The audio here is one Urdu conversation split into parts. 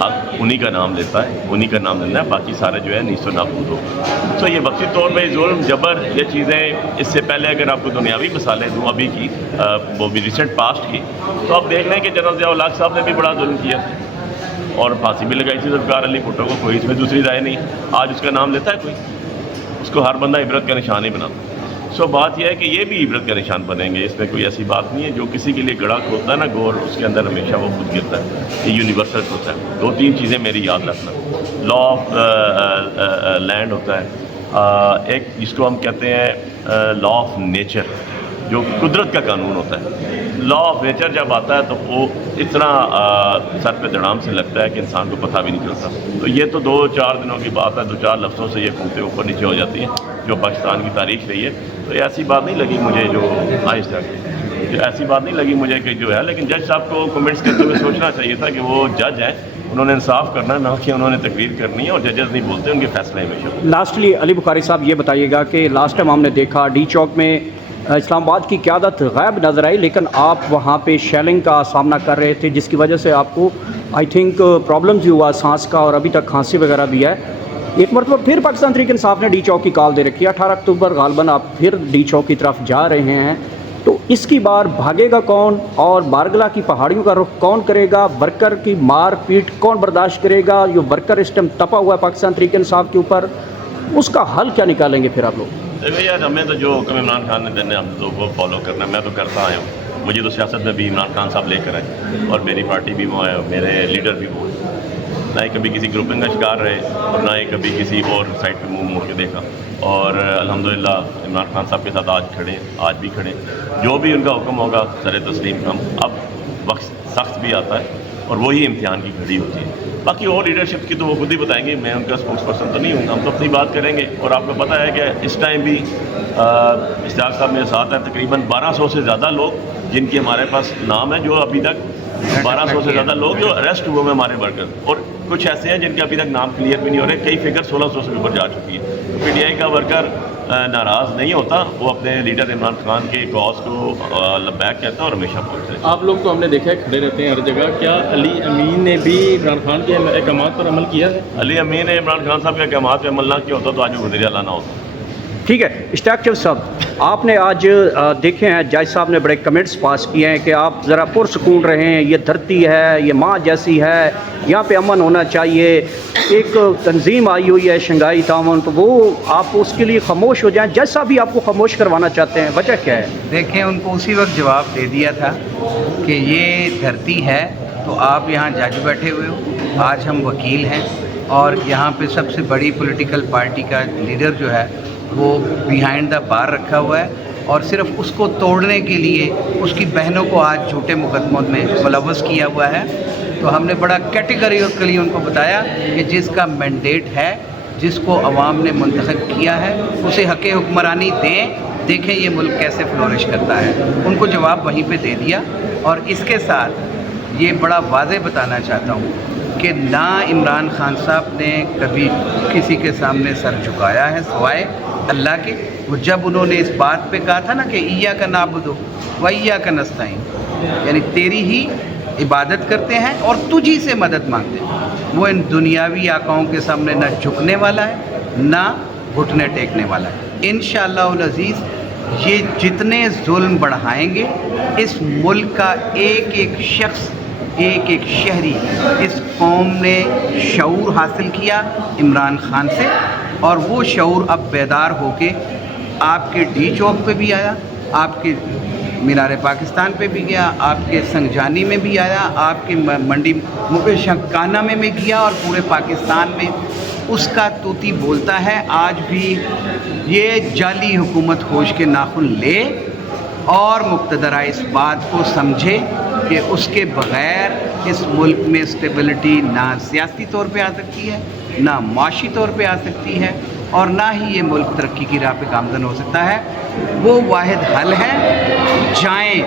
حق انہی کا نام لیتا ہے، انہی کا نام لینا ہے، باقی سارے جو ہے نیست و نابود ہو. سو یہ وقتی طور پہ ظلم جبر یہ چیزیں اس سے پہلے اگر آپ کو دنیاوی مثالیں دوں ابھی کی وہ بھی ریسنٹ پاسٹ کی، تو آپ دیکھ لیں کہ جنرل ضیاء الحق صاحب نے بھی بڑا ظلم کیا اور پھانسی بھی لگائی تھی ذوالفقار علی بھٹو کو، کوئی اس میں دوسری رائے نہیں. آج اس کا نام لیتا ہے کوئی؟ اس کو ہر بندہ عبرت کا نشان ہی بناتا. سو بات یہ ہے کہ یہ بھی عبرت کا نشان بنیں گے، اس میں کوئی ایسی بات نہیں ہے. جو کسی کے لیے گڑھا کھودتا ہے نا گور، اس کے اندر ہمیشہ وہ خود گرتا ہے. یہ یونیورسل ہوتا ہے. 2-3 چیزیں میری یاد رکھنا. لا آف لینڈ ہوتا ہے، ایک جس کو ہم کہتے ہیں لا آف نیچر، جو قدرت کا قانون ہوتا ہے. لا آف نیچر جب آتا ہے تو وہ اتنا سر پہ دڑام سے لگتا ہے کہ انسان کو پتہ بھی نہیں چلتا. تو یہ تو 2-4 دنوں کی بات ہے، 2-4 لفظوں سے یہ قوتیں اوپر نیچے ہو جاتی ہیں جو پاکستان کی تاریخ رہی ہے. تو یہ ایسی بات نہیں لگی مجھے جو آہستہ ایسی بات نہیں لگی مجھے کہ جو ہے. لیکن جج صاحب کو کمنٹس کرتے ہوئے سوچنا چاہیے تھا کہ وہ جج ہیں، انہوں نے انصاف کرنا ہے، نہ کہ انہوں نے تقریر کرنی ہے. اور ججز نہیں بولتے، ان کے فیصلے ہمیشہ. لاسٹلی علی بخاری صاحب یہ بتائیے گا کہ لاسٹ ٹائم ہم نے دیکھا ڈی چوک میں اسلام آباد کی قیادت غائب نظر آئی، لیکن آپ وہاں پہ شیلنگ کا سامنا کر رہے تھے جس کی وجہ سے آپ کو آئی تھنک پرابلمز بھی ہوا سانس کا، اور ابھی تک کھانسی وغیرہ بھی ہے. ایک مرتبہ پھر پاکستان تحریک انصاف نے ڈی چوک کی کال دے رکھی ہے. 18 اکتوبر غالباً آپ پھر ڈی چوک کی طرف جا رہے ہیں، تو اس کی بار بھاگے گا کون؟ اور بارگلہ کی پہاڑیوں کا رخ کون کرے گا؟ ورکر کی مار پیٹ کون برداشت کرے گا؟ جو ورکر اس ٹائم تپا ہوا ہے پاکستان تحریک انصاف کے اوپر، اس کا حل کیا نکالیں گے پھر آپ لوگ؟ دیکھیے یار، ہمیں تو جو حکم عمران خان نے دینے ہم تو وہ فالو کرنا ہے. میں تو کرتا آیا ہوں. مجھے تو سیاست میں بھی عمران خان صاحب لے کر آئے، اور میری پارٹی بھی وہ ہے، میرے لیڈر بھی وہ ہے. نہ ہی کبھی کسی گروپنگ کا شکار رہے، اور نہ ہی کبھی کسی اور سائڈ پہ منہ موڑ کے دیکھا. اور الحمدللہ عمران خان صاحب کے ساتھ آج کھڑے، آج بھی کھڑے. جو بھی ان کا حکم ہوگا سر تسلیم. ہم اب وقت سخت بھی آتا ہے اور وہی امتحان کی گھڑی ہوتی ہے. باقی اور لیڈرشپ کی تو وہ خود ہی بتائیں گے، میں ان کا اسپوکس پرسن تو نہیں ہوں. ہم تو اپنی بات کریں گے. اور آپ کو پتہ ہے کہ اس ٹائم بھی اشتیاق صاحب میرے ساتھ ہیں. تقریباً 1200 سے زیادہ لوگ جن کی ہمارے پاس نام ہے، جو ابھی تک 1200 سے زیادہ لوگ جو اریسٹ ہوئے ہیں ہمارے ورکر. اور کچھ ایسے ہیں جن کے ابھی تک نام کلیئر بھی نہیں ہو رہے. کئی فگر 1600 سے اوپر جا چکی ہے. پی ٹی آئی کا ورکر ناراض نہیں ہوتا، وہ اپنے لیڈر عمران خان کے کاز کو لبیک کہتا ہے اور ہمیشہ پہنچتا ہے. آپ لوگ تو ہم نے دیکھا ہے کھڑے رہتے ہیں ہر جگہ، کیا علی امین نے بھی عمران خان کے احکامات پر عمل کیا ہے؟ علی امین نے عمران خان صاحب کے احکامات پہ عمل نہ کیا ہوتا تو آج وہ وزیر اعلیٰ نہ ہوتا. ٹھیک ہے. اشتیاق چودھری صاحب، آپ نے آج دیکھے ہیں جج صاحب نے بڑے کمنٹس پاس کیے ہیں کہ آپ ذرا پرسکون رہیں، یہ دھرتی ہے، یہ ماں جیسی ہے، یہاں پہ امن ہونا چاہیے. ایک تنظیم آئی ہوئی ہے شنگھائی تعاون، تو وہ آپ اس کے لیے خاموش ہو جائیں. جج صاحب بھی آپ کو خاموش کروانا چاہتے ہیں، وجہ کیا ہے؟ دیکھیں، ان کو اسی وقت جواب دے دیا تھا کہ یہ دھرتی ہے، تو آپ یہاں جج بیٹھے ہوئے ہو. آج ہم وکیل ہیں، اور یہاں پہ سب سے بڑی پولیٹیکل پارٹی کا لیڈر جو ہے وہ بیہائنڈ دا بار رکھا ہوا ہے، اور صرف اس کو توڑنے کے لیے اس کی بہنوں کو آج جھوٹے مقدموں میں ملوث کیا ہوا ہے. تو ہم نے بڑا کیٹیگریکلی ان کو بتایا کہ جس کا مینڈیٹ ہے، جس کو عوام نے منتخب کیا ہے، اسے حق حکمرانی دیں. دیکھیں یہ ملک کیسے فلورش کرتا ہے. ان کو جواب وہیں پہ دے دیا. اور اس کے ساتھ یہ بڑا واضح بتانا چاہتا ہوں کہ نہ عمران خان صاحب نے کبھی کسی کے سامنے سر جھکایا ہے سوائے اللہ کے. وہ جب انہوں نے اس بات پہ کہا تھا نا کہ ایاک نعبد و ایاک نستعین، یعنی تیری ہی عبادت کرتے ہیں اور تجھی سے مدد مانگتے ہیں، وہ ان دنیاوی آقاؤں کے سامنے نہ جھکنے والا ہے نہ گھٹنے ٹیکنے والا ہے. انشاءاللہ العزیز یہ جتنے ظلم بڑھائیں گے، اس ملک کا ایک ایک شخص، ایک ایک شہری، اس قوم نے شعور حاصل کیا عمران خان سے، اور وہ شعور اب بیدار ہو کے آپ کے ڈی چوک پہ بھی آیا، آپ کے مینار پاکستان پہ بھی گیا، آپ کے سنگجانی میں بھی آیا، آپ کے منڈی شنکانہ میں بھی گیا، اور پورے پاکستان میں اس کا طوطی بولتا ہے. آج بھی یہ جعلی حکومت ہوش کے ناخن لے، اور مقتدرہ اس بات کو سمجھے کہ اس کے بغیر اس ملک میں اسٹیبلٹی نہ سیاسی طور پہ آ سکتی ہے، نہ معاشی طور پہ آ سکتی ہے، اور نہ ہی یہ ملک ترقی کی راہ پہ گامزن ہو سکتا ہے. وہ واحد حل ہے، جائیں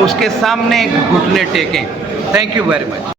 اس کے سامنے گھٹنے ٹیکیں. Thank you very much.